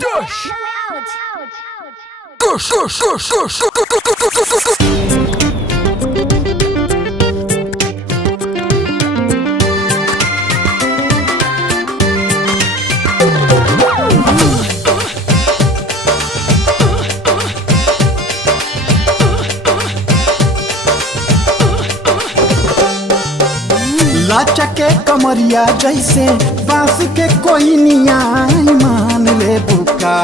Dush! Dush, dush, dush, dush, dush, dush, dush, dush. लाचके कमरिया जैसे बांस के कोई निया मान ले बुका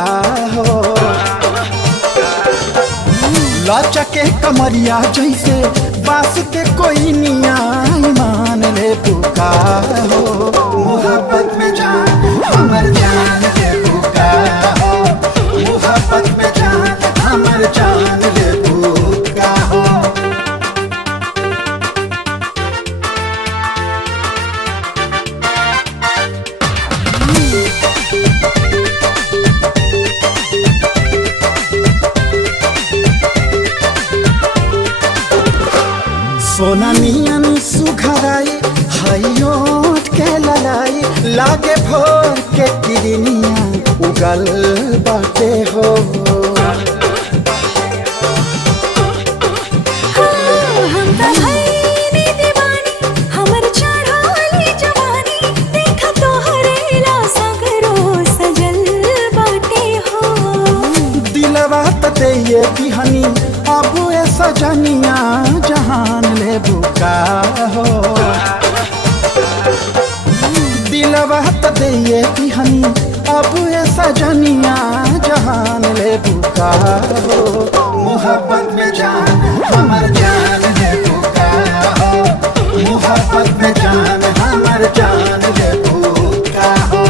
हो। लाचके कमरिया जैसे बांस के कोई निया मान ले बुका हो। मोहब्बत में जान हमर जान ले बुका हो। मोहब्बत में जान हमर जान ले बुका हो। सोना नियन सुघराई हयोट के ललाई लागे भोर के किरनिया उगल बाटे हो। हम त भइनी दीवानी हमर चढ़ाली जवानी देखा तोहरे ला सगरो सजल बाटे हो। दिलवा ते ये बिहनी अब ए सजनिया जहान ले बुका हो। दिलवा ते ये बिहनी अब ए सजनिया जहान ले बुका हो। मोहब्बत में जान हमर जान ले बुका हो। मोहब्बत में जान हमर जान ले बुका हो।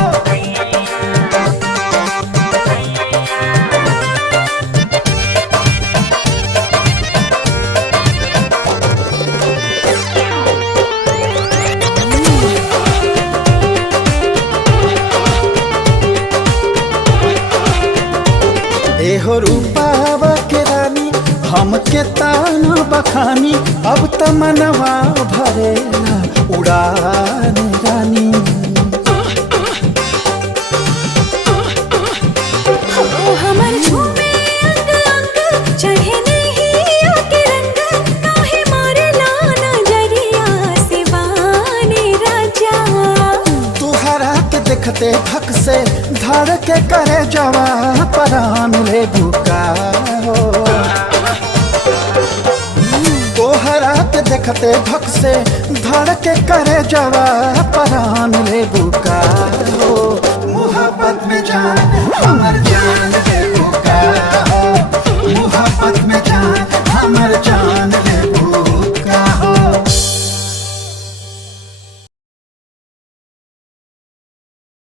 एहो रूपावा के रानी हमके ताना बखानी अब त मनवा भरेला उड़ान रानी। हमर झूमे अंग अंग चढ़े नहीं के रंग काहे मारेला नजरिया से बाने राजा। तुहरा के देखते धक से धड़ के करे जवा परान ले बुका हो। तोहरा के देखते धक से धड़ के करे जवा परान ले बुका हो। मोहब्बत में जान हमर जान